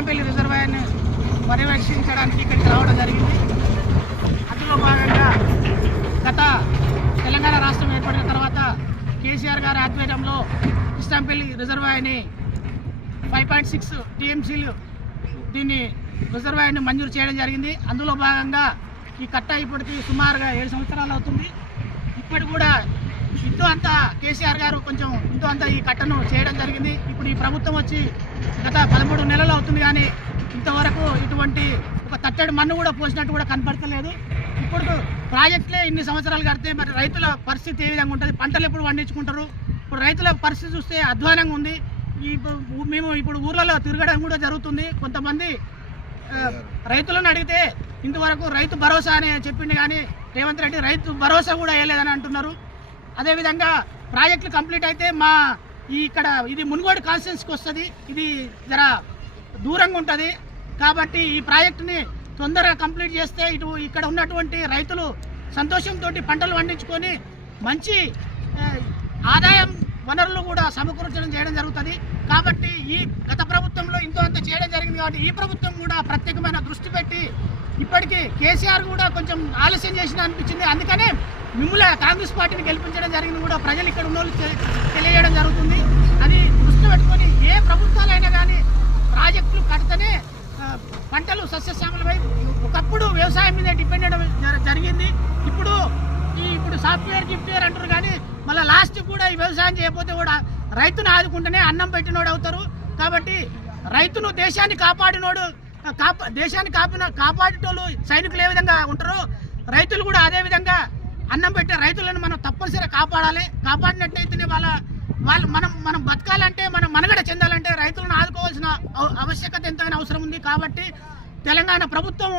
కిష్టాంపల్లి రిజర్వాయర్ని పర్యవేక్షించడానికి ఇక్కడికి రావడం జరిగింది. అందులో భాగంగా గత తెలంగాణ రాష్ట్రం ఏర్పడిన తర్వాత కేసీఆర్ గారి ఆధ్వర్యంలో కిష్టాంపల్లి రిజర్వాయర్ని 5.6 టీఎంసీలు దీన్ని రిజర్వాయర్ని మంజూరు చేయడం జరిగింది. అందులో భాగంగా ఈ కట్ట ఇప్పటికి సుమారుగా 7 సంవత్సరాలు అవుతుంది. ఇప్పటి కూడా ఇంతో అంత కేసీఆర్ గారు కొంచెం ఇంతో అంత ఈ కట్టను చేయడం జరిగింది. ఇప్పుడు ఈ ప్రభుత్వం వచ్చి గత 13 నెలలు అవుతుంది, కానీ ఇంతవరకు ఇటువంటి ఒక తట్టడి మన్ను కూడా పోసినట్టు కూడా కనపడతలేదు. ఇప్పుడు ప్రాజెక్టులే ఇన్ని సంవత్సరాలు కడితే మరి రైతుల పరిస్థితి ఏ విధంగా ఉంటుంది? పంటలు ఎప్పుడు పండించుకుంటారు? ఇప్పుడు రైతుల పరిస్థితి చూస్తే అధ్వానంగా ఉంది. మేము ఇప్పుడు ఊర్లలో తిరగడం కూడా జరుగుతుంది. కొంతమంది రైతులను అడిగితే ఇంతవరకు రైతు భరోసా అని చెప్పింది, కానీ రేవంత్ రెడ్డి రైతు భరోసా కూడా వేయలేదని అంటున్నారు. అదేవిధంగా ప్రాజెక్టులు కంప్లీట్ అయితే మా ఇక్కడ ఇది మునుగోడు కాన్స్టిట్యున్సీకి వస్తుంది, ఇది జర దూరంగా ఉంటుంది. కాబట్టి ఈ ప్రాజెక్టుని తొందరగా కంప్లీట్ చేస్తే ఇటు ఇక్కడ ఉన్నటువంటి రైతులు సంతోషంతో పంటలు పండించుకొని మంచి ఆదాయం వనరులు కూడా సమకూర్చడం చేయడం జరుగుతుంది. కాబట్టి ఈ గత ప్రభుత్వంలో ఇంతో అంత చేయడం జరిగింది. కాబట్టి ఈ ప్రభుత్వం కూడా ప్రత్యేకమైన దృష్టి పెట్టి ఇప్పటికీ కేసీఆర్ కూడా కొంచెం ఆలస్యం చేసిన అనిపించింది. అందుకనే మిమ్మల్ని కాంగ్రెస్ పార్టీని గెలిపించడం జరిగింది కూడా ప్రజలు ఇక్కడ ఉన్న వాళ్ళు తెలియజేయడం జరుగుతుంది. అది దృష్టి పెట్టుకొని ఏ ప్రభుత్వాలైనా కానీ ప్రాజెక్టులు కడితేనే పంటలు సస్యశ్యామలమై ఒకప్పుడు వ్యవసాయం మీద డిపెండ్ అవ్వడం జరిగింది. ఇప్పుడు సాఫ్ట్వేర్ గిఫ్ట్వేర్ అంటారు, కానీ మళ్ళీ లాస్ట్ కూడా ఈ వ్యవసాయం చేయకపోతే కూడా రైతును ఆదుకుంటేనే అన్నం పెట్టినోడు అవుతారు. కాబట్టి రైతును దేశాన్ని కాపాడినోడు దేశాన్ని కాపాడేటోళ్ళు సైనికులు ఏ విధంగా ఉంటారో రైతులు కూడా అదే విధంగా అన్నం పెట్టే రైతులను మనం తప్పనిసరిగా కాపాడాలి. కాపాడినట్టయితేనే వాళ్ళు మనం బతకాలంటే, మనం మనుగడ చెందాలంటే రైతులను ఆదుకోవాల్సిన ఆవశ్యకత ఎంతైనా అవసరం ఉంది. కాబట్టి తెలంగాణ ప్రభుత్వం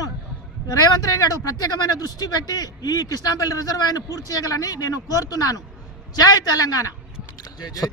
రేవంత్ రెడ్డి గారు ప్రత్యేకమైన దృష్టి పెట్టి ఈ కిష్టాంపల్లి రిజర్వాయర్ను పూర్తి చేయగలని నేను కోరుతున్నాను. జై తెలంగాణ.